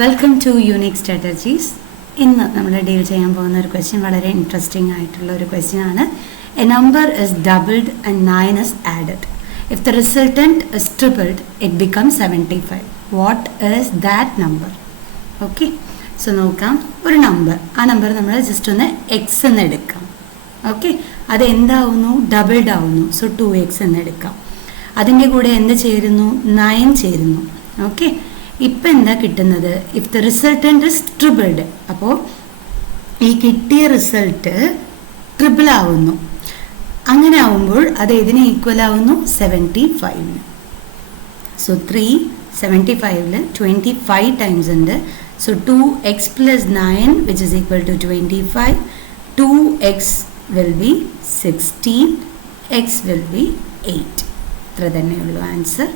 Welcome to unique strategies. ഇന്ന് നമ്മൾ deal ചെയ്യാൻ പോകുന്ന ഒരു ക്വസ്റ്റ്യൻ വളരെ ഇൻട്രസ്റ്റിംഗ് ആയിട്ടുള്ള ഒരു ക്വസ്റ്റ്യൻ ആണ്. A number is doubled and 9 is added. If the resultant is tripled it becomes 75. What is that number? Okay, so നോക്കാം. ഒരു നമ്പർ, ആ നമ്പർ നമ്മൾ ജസ്റ്റ് ഒന്ന് എക്സ് എന്ന് എടുക്കാം. ഓക്കെ, അത് എന്താവുന്നു? ഡബിൾഡ് ആവുന്നു. സോ 2x എന്ന് എടുക്കാം. അതിൻ്റെ കൂടെ എന്ത് ചേരുന്നു? 9 ചേരുന്നു. ഓക്കെ, ഇപ്പം എന്താ കിട്ടുന്നത്? If the resultant is tripled, അപ്പോൾ ഈ കിട്ടിയ റിസൾട്ട് ട്രിപ്പിൾ ആവുന്നു. അങ്ങനെ ആവുമ്പോൾ അത് ഏതിന് ഈക്വൽ ആവുന്നു? 75. സോ 375 25 ടൈംസ് ഉണ്ട്. So 2x plus 9 which is equal to 25. 2x will be 16, x will be 8. ഇത്ര തന്നെയുള്ളൂ ആൻസർ.